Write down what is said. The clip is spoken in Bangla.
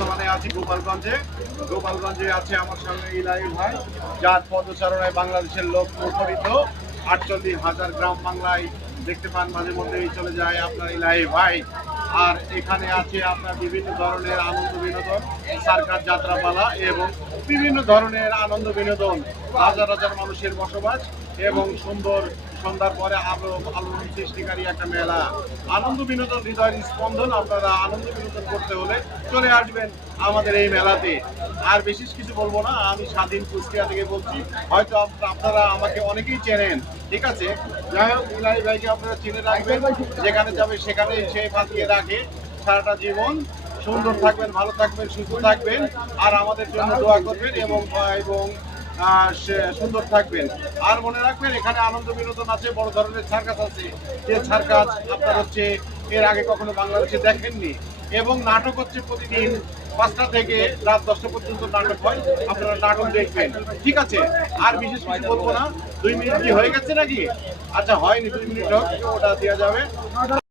বর্তমানে আছি গোপালগঞ্জে আছে আমার সামনে ইলাহি ভাই, যার পদচারণায় বাংলাদেশের লোক মুখরিত। 48,000 গ্রাম বাংলায় দেখতে পান, মাঝে মধ্যেই চলে যায় আপনার ইলাহি ভাই। আর এখানে আছে আপনার বিভিন্ন ধরনের আনন্দ বিনোদন, সার্কাস, যাত্রাপালা এবং বিভিন্ন ধরনের আনন্দ বিনোদন। হাজার হাজার মানুষের বসবাস এবং সুন্দর সন্ধ্যার পরে আলোড়ন সৃষ্টিকারী একটা মেলা। আনন্দ বিনোদন, হৃদয়ের স্পন্দন। আপনারা আনন্দ বিনোদন করতে হলে চলে আসবেন আমাদের এই মেলাতে। আর বিশেষ কিছু বলবো না, আমি স্বাধীন কুষ্টিয়া থেকে বলছি। হয়তো আপনারা আমাকে অনেকেই চেনেন, ঠিক আছে। যাই হোক, ইলাহি ভাইকে আপনারা চিনে রাখবেন, যেখানে যাবে সেখানে সে বাঁচিয়ে রাখে সারাটা জীবন। সুন্দর থাকবেন, ভালো থাকবেন, সুস্থ থাকবেন, আর আমাদের জন্য দোয়া করবেন এবং সুন্দর থাকবেন। আর মনে রাখবেন, এখানে আনন্দ বিনোদন আছে, বড় ধরনের সার্কাস আছে। যে সার্কাস আপনার হচ্ছে এর আগে কখনো বাংলাদেশে দেখেননি। এবং নাটক হচ্ছে প্রতিদিন 5টা থেকে রাত 10টা পর্যন্ত নাটক হয়, আপনারা নাটক দেখবেন, ঠিক আছে। আর বিশেষ কিছু বলবো না। 2 মিনিট কি হয়ে গেছে নাকি? আচ্ছা, হয়নি, 2 মিনিট হোক, ওটা দেওয়া যাবে।